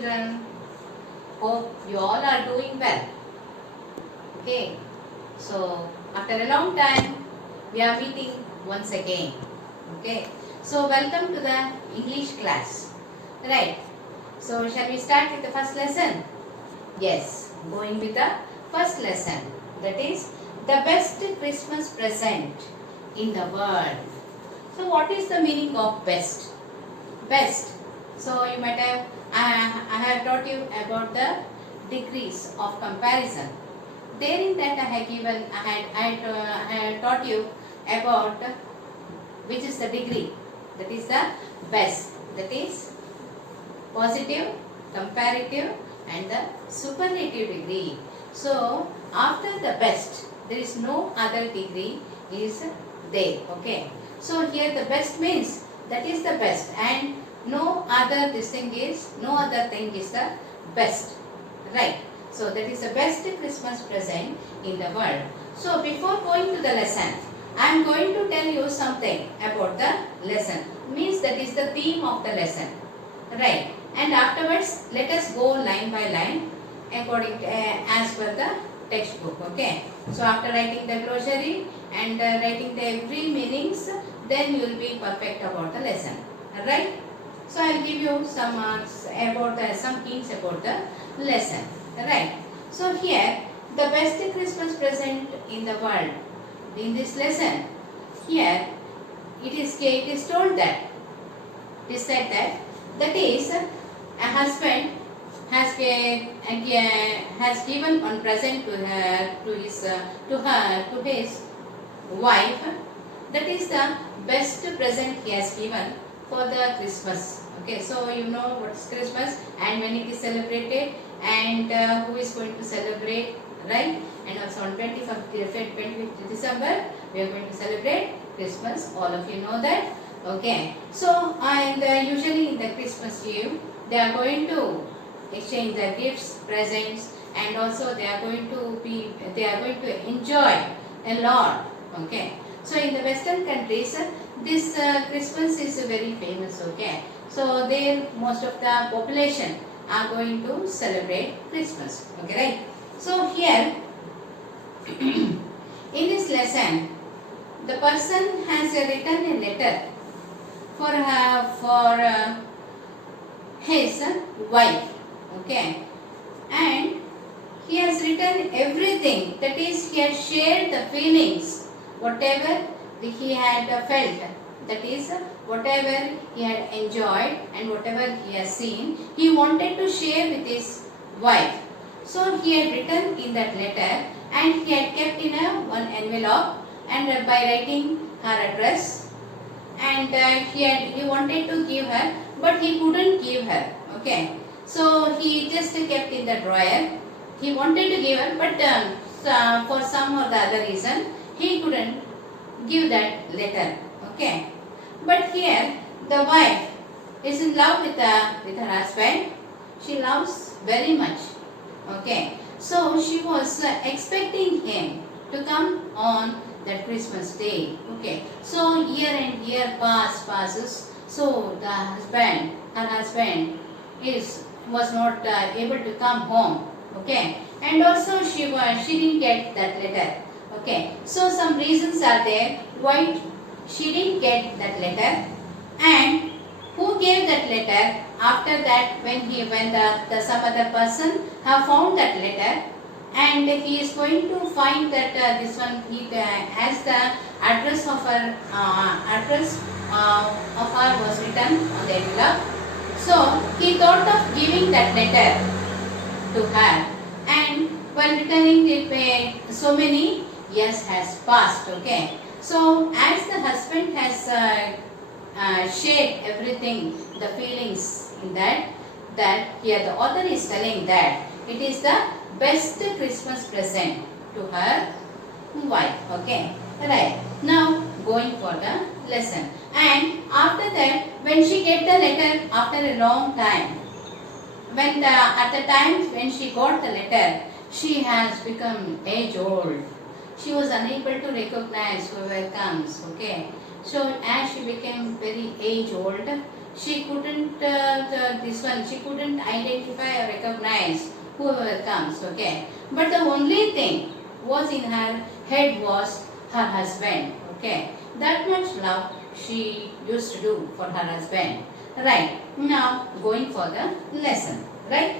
children. Hope you all are doing well. Okay, so after a long time, we are meeting once again. Okay, so welcome to the English class. Right, so shall we start with the first lesson? Yes, going with the first lesson, that is the best Christmas present in the world. So what is the meaning of best? Best. So you might have, I have taught you about the degrees of comparison. Therein that I had taught you about which is the degree, that is the best, that is positive, comparative and the superlative degree. So after the best, there is no other degree is there. Okay. So here the best means that is the best and no other thing is the best. Right. So that is the best Christmas present in the world. So before going to the lesson, I am going to tell you something about the lesson. Means that is the theme of the lesson. Right. And afterwards let us go line by line according to, as per the textbook. Okay. So after writing the glossary and writing the every meanings, then you will be perfect about the lesson. Right. So I will give you some about some hints about the lesson. Right. So here the best Christmas present in the world. In this lesson, here it is told that it is said that is a husband has given one present to his wife. That is the best present he has given for the Christmas. Okay, so you know what's Christmas and when it is celebrated and who is going to celebrate, right? And also on 25th December we are going to celebrate Christmas. All of you know that. Okay, so and usually in the Christmas Eve they are going to exchange their gifts, presents, and also they are going to enjoy a lot. Okay, so in the Western countries this Christmas is very famous. Okay, so there most of the population are going to celebrate Christmas. Okay, right? So here in this lesson, the person has written a letter for his wife. Okay, and he has written everything. That is, he has shared the feelings, whatever he had felt. That is, whatever he had enjoyed and whatever he has seen, he wanted to share with his wife. So he had written in that letter and he had kept in one envelope and by writing her address, and he wanted to give her but he couldn't give her. Okay, so he just kept in the drawer. He wanted to give her but for some or the other reason he couldn't give that letter. Okay, but here the wife is in love with her husband. She loves very much. Okay, so she was expecting him to come on that Christmas day. Okay, so year and year passes. So her husband was not able to come home. Okay, and also she didn't get that letter. Okay, so some reasons are there why she didn't get that letter, and who gave that letter. After that, when the some other person have found that letter, and he is going to find that this one he has the address of her was written on the envelope. So he thought of giving that letter to her, and while returning it, so many years has passed. Okay, so as the husband has shared everything, the feelings in that here the author is telling that it is the best Christmas present to her wife. Okay, right. Now going for the lesson, and after that when she get the letter after a long time, at the time when she got the letter, she has become age old. She was unable to recognize whoever comes. Okay, so as she became very age old, she couldn't she couldn't identify or recognize whoever comes, okay. But the only thing was in her head was her husband, okay. That much love she used to do for her husband. Right, now going for the lesson, right.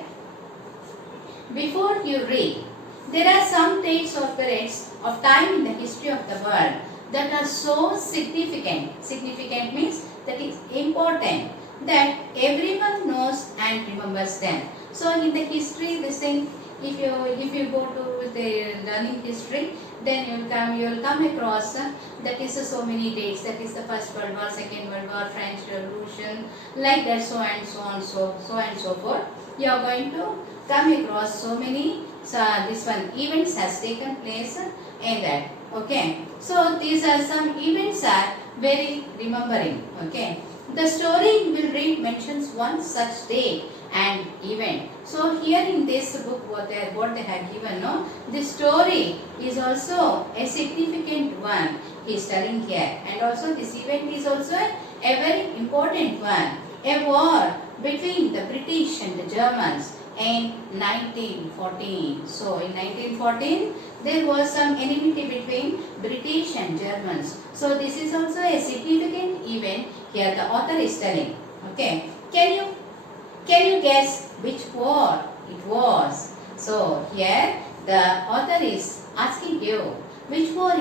Before you read, there are some dates or periods of time in the history of the world that are so significant. Significant means that is important, that everyone knows and remembers them. So in the history, this thing, if you go to the learning history, then you will come across that is so many dates. That is the First World War, Second World War, French Revolution, like that, so and so and so and so forth. You are going to come across so many. So this one events has taken place in that. Okay. So these are some events are very remembering. Okay. The story will read mentions one such day and event. So here in this book what they have given, no, this story is also a significant one he is telling here, and also this event is also a very important one. A war between the British and the Germans in 1914. So in 1914 there was some enmity between British and Germans. So this is also a significant event here the author is telling. Okay, can you guess which war it was? So here the author is asking you which war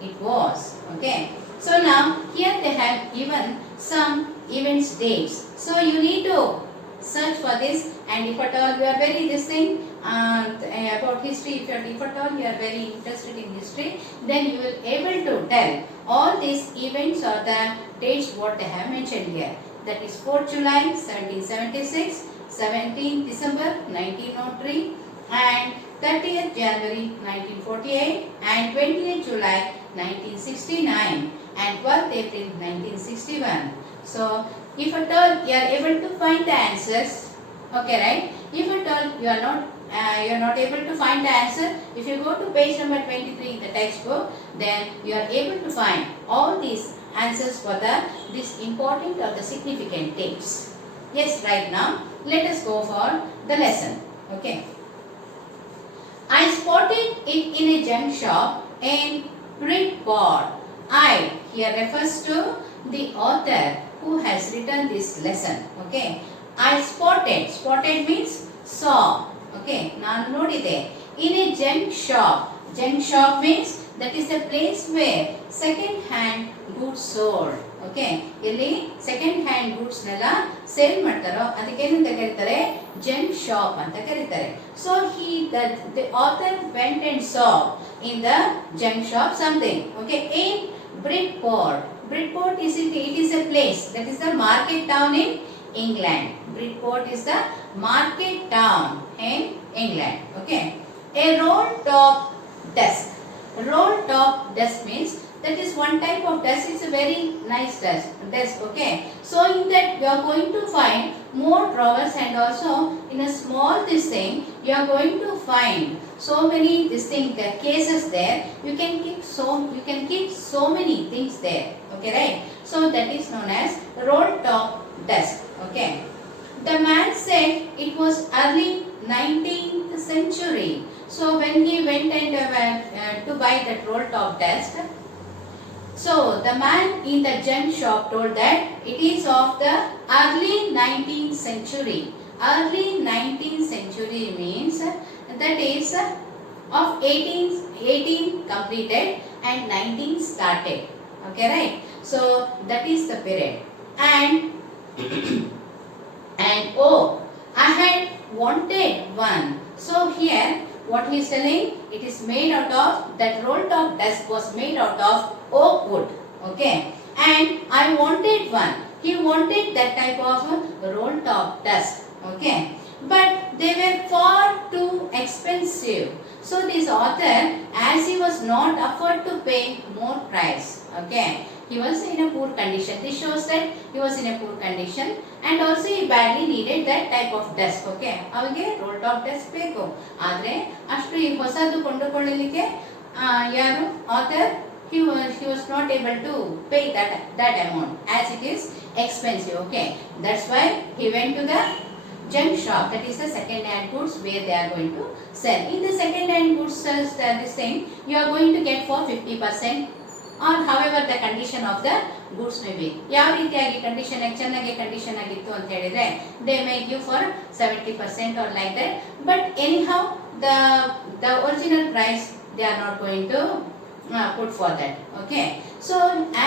it was. Okay, so now here they have given some events dates. So you need to search for this, and if at all you are very this thing about history, if at all you are very interested in history, then you will able to tell all these events or the dates what they have mentioned here. That is 4th July 1776, 17th December 1903, and 30th January 1948, and 20th July 1969, and 12th April 1961. So if at all you are able to find the answers, okay, right? If at all you are not able to find the answer, if you go to page number 23 in the textbook, then you are able to find all these answers for this important or the significant dates. Yes, right now let us go for the lesson. Okay. I spotted it in a junk shop in Bridport. I here refers to the author who has written this lesson. Okay. I spotted. Spotted means saw. Okay. Nanu nodide. In a junk shop. Junk shop means that is a place where second hand goods sold. Okay. ಇಲ್ಲಿ second hand goods ನೆಲ್ಲ sale ಮಾಡ್ತಾರೋ ಅದಕ್ಕೆ ಏನಂತ ಕರೀತಾರೆ, junk shop ಅಂತ ಕರೀತಾರೆ. So the author went and saw in the junk shop something. Okay. In Bridport. Bridport is it is a place, that is the market town in England. Bridport is the market town in England. Okay. A roll top desk. Roll top desk means that is one type of desk. It's a very nice desk. Okay. So in that you are going to find more drawers, and also in a small this thing you are going to find so many this thing cases there. You can keep so many things there. Okay, right? So that is known as roll top desk. Okay. The man said it was early 19th century. So when he went and to buy that roll top desk, so the man in the junk shop told that it is of the early 19th century. Early 19th century means that is of 18 completed and 19 started. Okay, right? So that is the period. And oh, I had wanted one. So here what he is telling, it is made out of, that roll top desk was made out of oak wood. Okay. And I wanted one. He wanted that type of roll top desk. Okay. But they were far too expensive. So this author, as he was not afford to pay more price. Okay. He was in a poor condition. This shows that he was in a poor condition, and also he badly needed that type of desk. Okay. ಅವರಿಗೆ roll top desk ಬೇಕು. ಆದರೆ ಅಷ್ಟು ಈ ಹೊಸದು ಕೊಂಡುಕೊಳ್ಳಲಿಕ್ಕೆ ಯಾರು author he was not able to pay that amount as it is expensive. Okay, that's why he went to the junk shop, that is the second hand goods where they are going to sell. In the second hand goods this thing you are going to get for 50% or however the condition of the goods may be. ಯಾವ ರೀತಿಯಾಗಿ condition ಚೆನ್ನಾಗಿ condition ಆಗಿತ್ತು ಅಂತ ಹೇಳಿದ್ರೆ they may give for 70% or like that, but anyhow the original price they are not going to put for that. Okay, so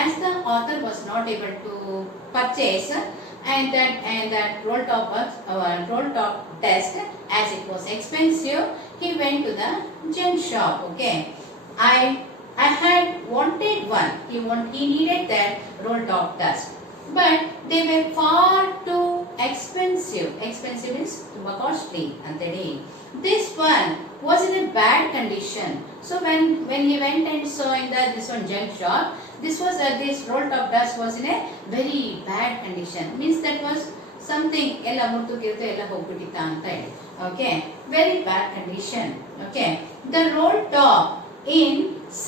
as the author was not able to purchase and that roll top test as it was expensive, he went to the junk shop. Okay, I had wanted one. He needed that roll top test, but they were far too expensive. Expensive is ತುಂಬಾ costly antedi. This one was in a bad condition. So when he went and saw in this one junk shop, this roll top dust was in a very bad condition. Means that was something ella murtu kirtu ella hogbititta anta ಹೇಳಿ. Okay, very bad condition. Okay, the roll top in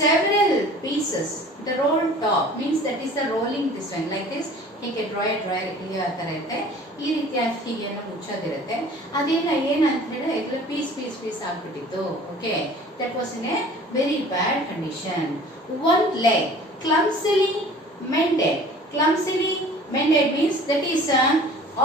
several pieces. The roll top means that is the rolling this one like this. ಹೀಗೆ drawer ಇಲ್ಲಿ ಆ ಥರ ಇರುತ್ತೆ, ಈ ರೀತಿಯಾಗಿ ಹೀಗೆ ಏನೋ ಮುಚ್ಚೋದಿರುತ್ತೆ, ಅದೆಲ್ಲ ಏನಂತ ಹೇಳಿದ್ರೆ ಎಲ್ಲ ಪೀಸ್ ಆಗ್ಬಿಟ್ಟಿತ್ತು. Okay, that was in a very bad condition. One leg clumsily mended. Clumsily mended means that is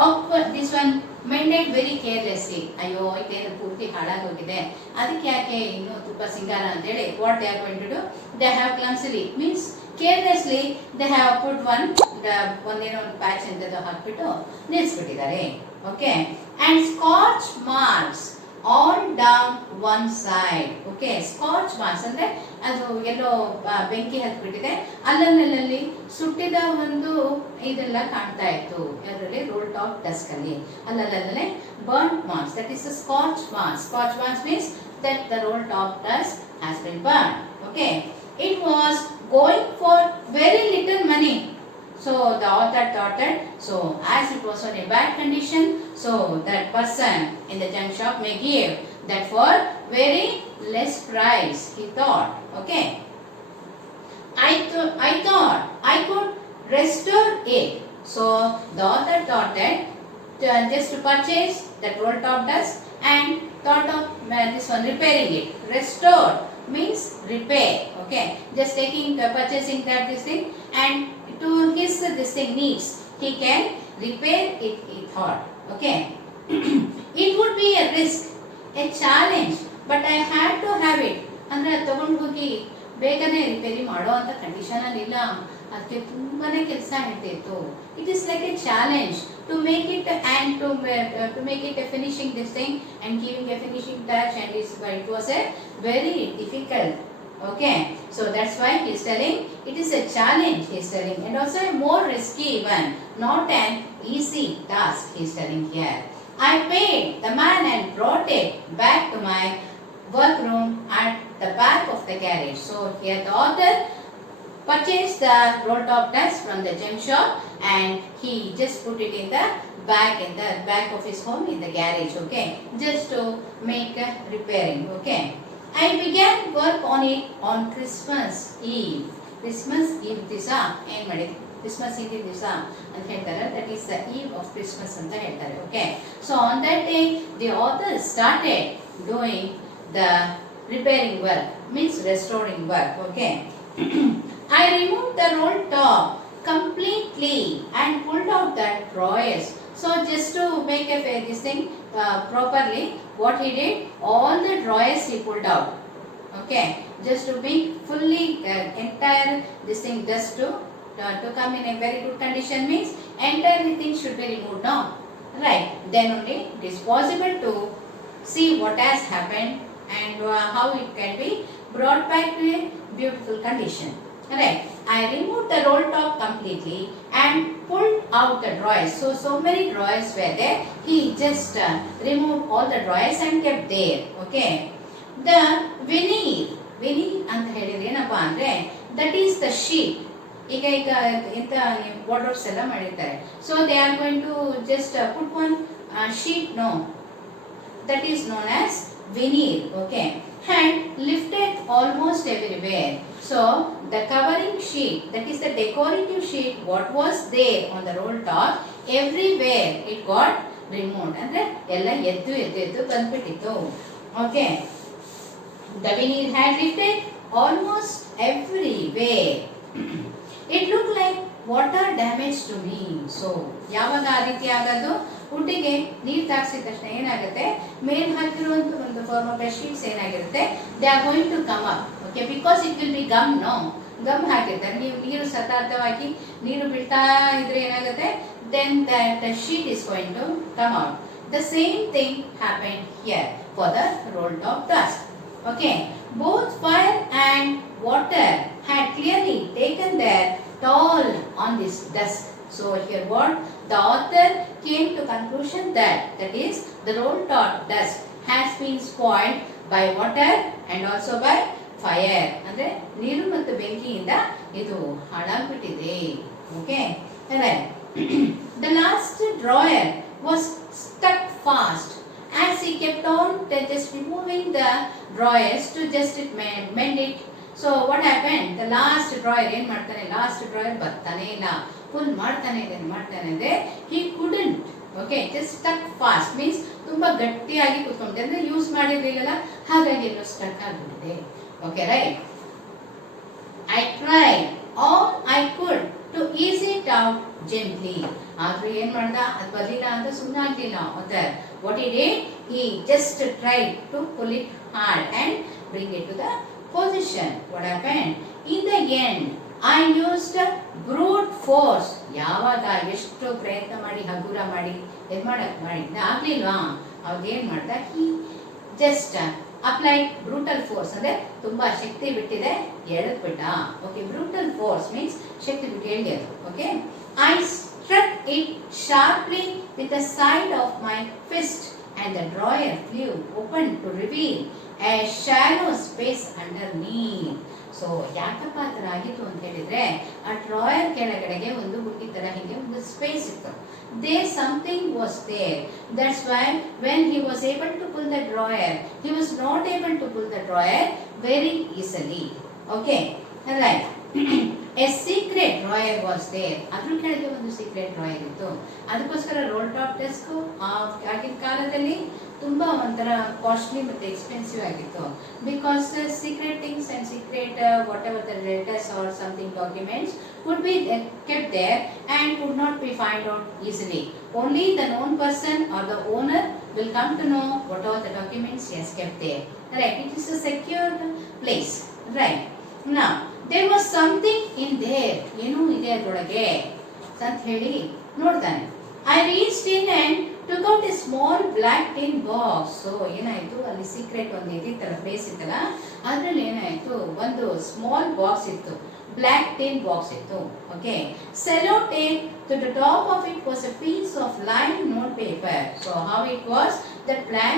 awkward. This one mended very carelessly. ಅಯ್ಯೋ ಇದೇನು ಪೂರ್ತಿ ಹಾಳಾಗೋಗಿದೆ, ಅದಕ್ಕೆ ಯಾಕೆ ಇನ್ನು ತುಪ್ಪ ಸಿಂಗಾರ ಅಂತ ಹೇಳಿ what they are going to do, they have clumsily means carelessly they have put ಒಂದೇನೋ ಒಂದು ಪ್ಯಾಚ್ ಅಂತ ಹಾಕ್ಬಿಟ್ಟು ನಿಲ್ಲಿಸ್ಬಿಟ್ಟಿದ್ದಾರೆ. Okay, and scorch marks all down one side. Okay, scorch marks ಅಂದ್ರೆ ಅದು ಎಲ್ಲೋ ಬೆಂಕಿ ಹತ್ಬಿಟ್ಟಿದೆ, ಅಲ್ಲಲ್ಲಿ ಸುಟ್ಟಿದ ಒಂದು ಇದೆಲ್ಲ ಕಾಣ್ತಾ ಇತ್ತು ಅದರಲ್ಲಿ ರೋಲ್ ಟಾಪ್ ಡಸ್ಕ್ ಅಲ್ಲಿ, ಅಲ್ಲಲ್ಲೇ burnt marks, that is a scorch marks. Scorch marks means that the roll top dust has been burned. Okay, it was going for very little money. So the author thought that, so as it was in a bad condition, so that person in the junk shop may give that for very less price, he thought. Okay, I thought I could restore it. So the author thought that just to purchase that roll top dust and thought of this one repairing it. Restore means repair. Okay, just purchasing this thing and to his this thing needs, he can repair it, he thought. Okay, it would be a risk, a challenge, but I had to have it. ಅಂದ್ರೆ ತಗೊಂಡು ಹೋಗಿ ಬೇಗನೆ repair ಮಾಡೋ ಅಂತ condition ಅಲ್ಲಿ ಇಲ್ಲ, ಅದಕ್ಕೆ ತುಂಬಾನೇ ಕೆಲಸ ಹಿಡಿದಿತ್ತು. It is like a challenge to make it and to make it a finishing this thing and giving a finishing touch, and it was a very difficult. Okay, so that's why he is telling it is a challenge, he is telling, and also a more risky one, not an easy task, he is telling here. I paid the man and brought it back to my workroom at the back of the garage. So here the author purchased the roll top dust from the junk shop and he just put it in the back of his home in the garage. Okay, just to make a repairing. Okay, I began work on it on Christmas Eve. Christmas Eve ದಿವಸ ಏನು ಮಾಡಿದ್ವಿ, Christmas ಹಿಂದಿನ ದಿವಸ ಅಂತ ಹೇಳ್ತಾರೆ, that is the eve of Christmas ಅಂತ ಹೇಳ್ತಾರೆ. Okay, so on that day the author started doing the repairing work, means restoring work. Okay, I removed the roll top completely and pulled out the drawers. So just to make this thing properly, what he did, all the drawers he pulled out. Okay, just to be fully entire this thing, just to come in a very good condition, means entire thing should be removed now, right? Then only it is possible to see what has happened and how it can be brought back to a beautiful condition. Right, I removed the roll top completely and pulled out the drawers. So many drawers were there, he just removed all the drawers and kept there. Okay, the veneer ಅಂತ ಹೇಳಿದ್ರೆ ಏನಪ್ಪ ಅಂದ್ರೆ that is the sheet. ಈಗ ಇಂಥ wardrobes ಎಲ್ಲ ಮಾಡಿರ್ತಾರೆ, so they are going to just put one sheet, no, that is known as veneer. Okay, and lifted almost everywhere. So the covering sheet, that is the decorative sheet, what was there on the roll top, everywhere it got removed. ಅಂದ್ರೆ ಎಲ್ಲ ಎದ್ದು ಬಂದ್ಬಿಟ್ಟಿತ್ತು. Okay. The veneer had lifted almost everywhere. It looked like water damage to me. So ಯಾವಾಗ ಆ ರೀತಿ ಆಗೋದು, ಹುಡ್ಡಿಗೆ ನೀರು ತಾಗಿಸಿದ ತಕ್ಷಣ ಏನಾಗುತ್ತೆ, ಮೇಲ್ ಹಾಕಿರುವಂತ ಒಂದು ಫಾರ್ಮ್ ಆಫ್ ಶೀಟ್ಸ್ ಏನಾಗಿರುತ್ತೆ, they are going to come up. Okay, because it will be gum. No, gum ಹಾಕಿರ್ತಾರೆ. ನೀವು ನೀರು ಸತತವಾಗಿ ನೀರು ಬೀಳ್ತಾ ಇದ್ರೆ ಏನಾಗುತ್ತೆ, then that sheet is going to come out. The same thing happened here for the roll top dust. Okay, both fire and water had clearly taken their toll on this dust. So here what the author came to conclusion, that is the roll top dust has been spoiled by water and also by fire. ಅಂದ್ರೆ ನೀರು ಮತ್ತು ಬೆಂಕಿಯಿಂದ ಇದು ಹಾಳಾಗ್ಬಿಟ್ಟಿದೆ. Okay, right. The last drawer was stuck fast as he kept on just removing the drawers to just mend it. So what happened, the last drawer ಏನು ಮಾಡ್ತಾನೆ, last drawer ಬರ್ತಾನೆ ಇಲ್ಲ, ಫುಲ್ ಮಾಡ್ತಾನೆ ಇದೆ, he couldn't. Okay, just stuck fast means ತುಂಬಾ ಗಟ್ಟಿಯಾಗಿ ಕೂತ್ಕೊಂಡಿದೆ, ಅಂದ್ರೆ use ಮಾಡಿರ್ಲಿಲ್ಲ, ಹಾಗಾಗಿ ಏನು ಸ್ಟಕ್ ಆಗಿಬಿಟ್ಟಿದೆ. Okay, right. I tried all I could to ease it out gently. ಆದ್ರೆ ಏನ್ ಮಾಡ್ದ, ಅದು ಬರ್ಲಿಲ್ಲ ಅಂತ ಸುಮ್ಮನೆ ಆಗ್ಲಿಲ್ಲ. What he did, he just tried to pull it hard and bring it to the position. What happened? In the end, I used brute force. ಯಾವಾಗ ಎಷ್ಟು ಪ್ರಯತ್ನ ಮಾಡಿ ಹಗುರ ಮಾಡಿ ಮಾಡಿದ್ದ ಆಗ್ಲಿಲ್ವಾ, ಅವಾಗ ಏನ್ ಮಾಡ್ದ, he just applied brutal force. ಅಂದ್ರೆ ತುಂಬಾ ಶಕ್ತಿ ಬಿಟ್ಟಿದೆ, ಎಳೆದ್ಬಿಟ್ಟ. ಓಕೆ, brutal force means ಶಕ್ತಿ ಬಿಟ್ಟು ಎಳೆಯೋದು. Okay, I struck it sharply with the side of my fist and the drawer flew open to reveal a shallow space underneath. So ಯಾಕಪ್ಪ ಆ ಥರ ಆಗಿತ್ತು ಅಂತ ಹೇಳಿದ್ರೆ, ಆ ಡ್ರಾಯರ್ ಕೆಳಗಡೆಗೆ ಒಂದು ಬುಟ್ಟಿ ತರ ಹಿಂಗೆ ಒಂದು ಸ್ಪೇಸ್ ಇತ್ತು. There something was there. That's why when he was able to pull the drawer, he was not able to pull the drawer very easily. Okay, right. A secret drawer was there. ಅದ್ರ ಕೆಳಗೆ ಒಂದು secret drawer ಇತ್ತು. ಅದಕ್ಕೋಸ್ಕರ roll top desk ಆಗಿನ ಕಾಲದಲ್ಲಿ ತುಂಬಾ ಒಂಥರ costly ಮತ್ತೆ ಎಕ್ಸ್ಪೆನ್ಸಿವ್ ಆಗಿತ್ತು. Because secret things and secret what ever the letters are something documents would be kept there and would not be found out easily. Only the known person or the owner will come to know what are the documents he has kept there. Right, it is a secure place. Right. Now, there was something in there. ಏನು ಇದೆ ಅದರೊಳಗೆ ಅಂತ ಹೇಳಿ ನೋಡ್ತಾನೆ. I reached in and took out a small black tin box. So ಏನಾಯ್ತು, ಅಲ್ಲಿ secret ಒಂದು ಇದಿತ್ತಲ್ಲ, place ಇತ್ತಲ್ಲ, ಅದ್ರಲ್ಲಿ ಏನಾಯ್ತು, ಒಂದು ಸ್ಮಾಲ್ ಬಾಕ್ಸ್ ಇತ್ತು, black tin box ಇತ್ತು. Okay, cello tape to the top of it was a piece of lined note paper. So how it was, that black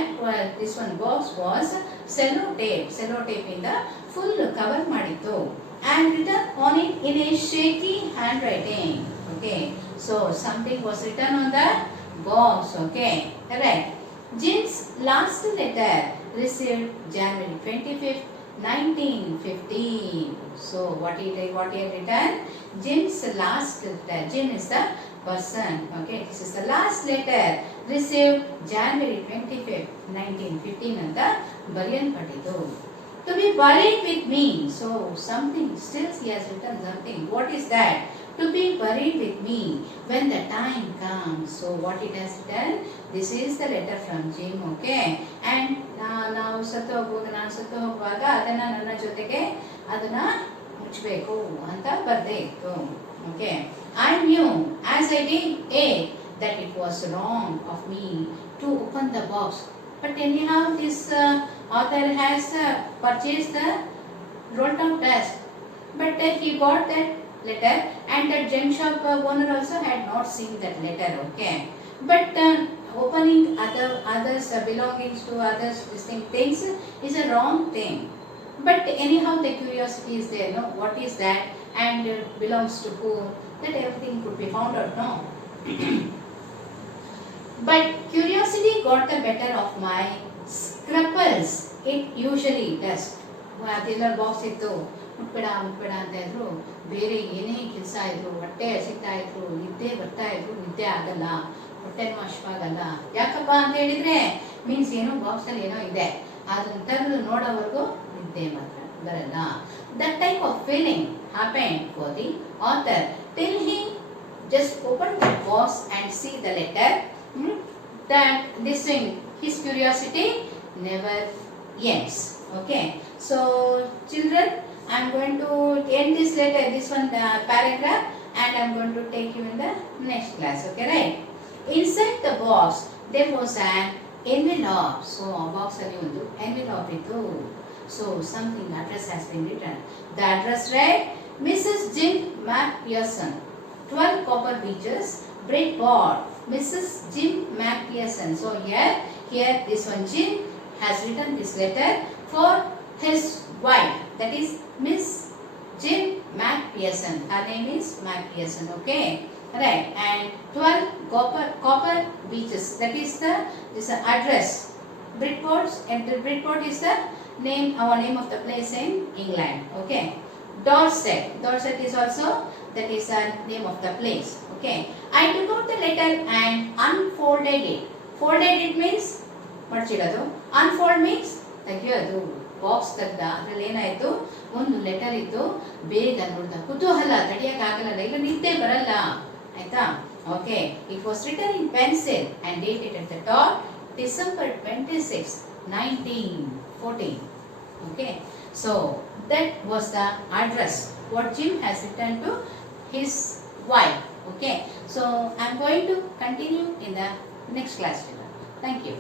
this one box was cello tape ಇಂದ full cover ಮಾಡಿತ್ತು, and written on it in a shaky handwriting. Okay, so something was written on the box. Okay, correct. Jim's last letter received January 25th 1915. So what he had written, Jim's last letter. Jim is the person. Okay, this is the last letter received January 25th 1915 ಅಂತ ಬರೆಯಲ್ಪಟ್ಟಿತು. To be buried with me. So something, still he has written something. What is that? To be buried with me when the time comes. So what it has written, this is the letter from Jim. Okay, and ನಾವು ಸತ್ತು ಹೋಗುವಾಗ ಅದನ್ನ ನನ್ನ ಜೊತೆಗೆ ಅದನ್ನ ಮುಚ್ಚಬೇಕು ಅಂತ ಬರ್ದೇ ಇತ್ತು. Okay, I knew as I did it that it was wrong of me to open the box, but anyhow this author has purchased the roll top desk, but he got that letter, and the gem shop owner also had not seen that letter. Okay, but opening others belongings to others distinct things is a wrong thing. But anyhow the curiosity is there, no, what is that and belongs to whom, that everything could be found out. No. But curiosity got the better of my scruples it usually does. ಅದೆಲ್ಲ box ಇತ್ತು, ಮುಟ್ಬೇಡ ಅಂತ ಇದ್ರು, ಬೇರೆ ಏನೇ ಕೆಲಸ ಇದ್ರು, ಹೊಟ್ಟೆ ಹಸಿತಾ ಇದ್ರು, ನಿದ್ದೆ ಬರ್ತಾ ಇದ್ರು, ನಿದ್ದೆ ಆಗಲ್ಲ, ಹೊಟ್ಟೆನೂ ಹಶ್ವಾಗಲ್ಲ. ಯಾಕಪ್ಪ ಅಂತ ಹೇಳಿದ್ರೆ ಮೀನ್ಸ್ ಏನೋ ಬಾಕ್ಸ್ ಅಲ್ಲಿ ಏನೋ ಇದೆ, ಅದನ್ನ ತೆಗೆದು ನೋಡೋವರೆಗೂ ನಿದ್ದೆ ಮಾತ್ರ ಬರಲ್ಲ. That type of feeling happened for the author till he just opened the box and see the letter. That this thing, his curiosity never ends. Okay, so children, I am going to end this letter, this one paragraph, and I am going to take you in the next class. Okay, right? Inside the box there was an envelope. So a box alli ondu envelope ittu. So something address has been written. The address read Mrs. Jim McPherson, 12 Copper Beaches, Bridport. Mrs. Jim McPherson. So here this one Jim has written this letter for his wife, that is Miss Jim McPherson. Her name is McPherson. Okay, right? And 12 Copper Beaches. That is this address. Bridport, and the Bridport is the name of the place in England. Okay. Dorset is also, that is the name of the place. Okay. I took out the letter and unfolded it. Folded it means ಮಡಚಿಡೋದು, unfold means ತೆಗೆಯೋದು. Box ತೆಗ್ದ, ಅದ್ರಲ್ಲಿ ಏನಾಯ್ತು, ಒಂದು letter ಇತ್ತು, ಬೇಗ ನೋಡ್ದ, ಕುತೂಹಲ ತಡೆಯಕ್ಕಾಗಲ್ಲ, ಇಲ್ಲ ನಿದ್ದೆ ಬರಲ್ಲ, ಆಯ್ತಾ. Okay, it was return in pencil and dated at the top December 26, 1914. Okay, so that was the address what Jim has written to his wife. Okay, so I am going to continue in the next class. Thank you.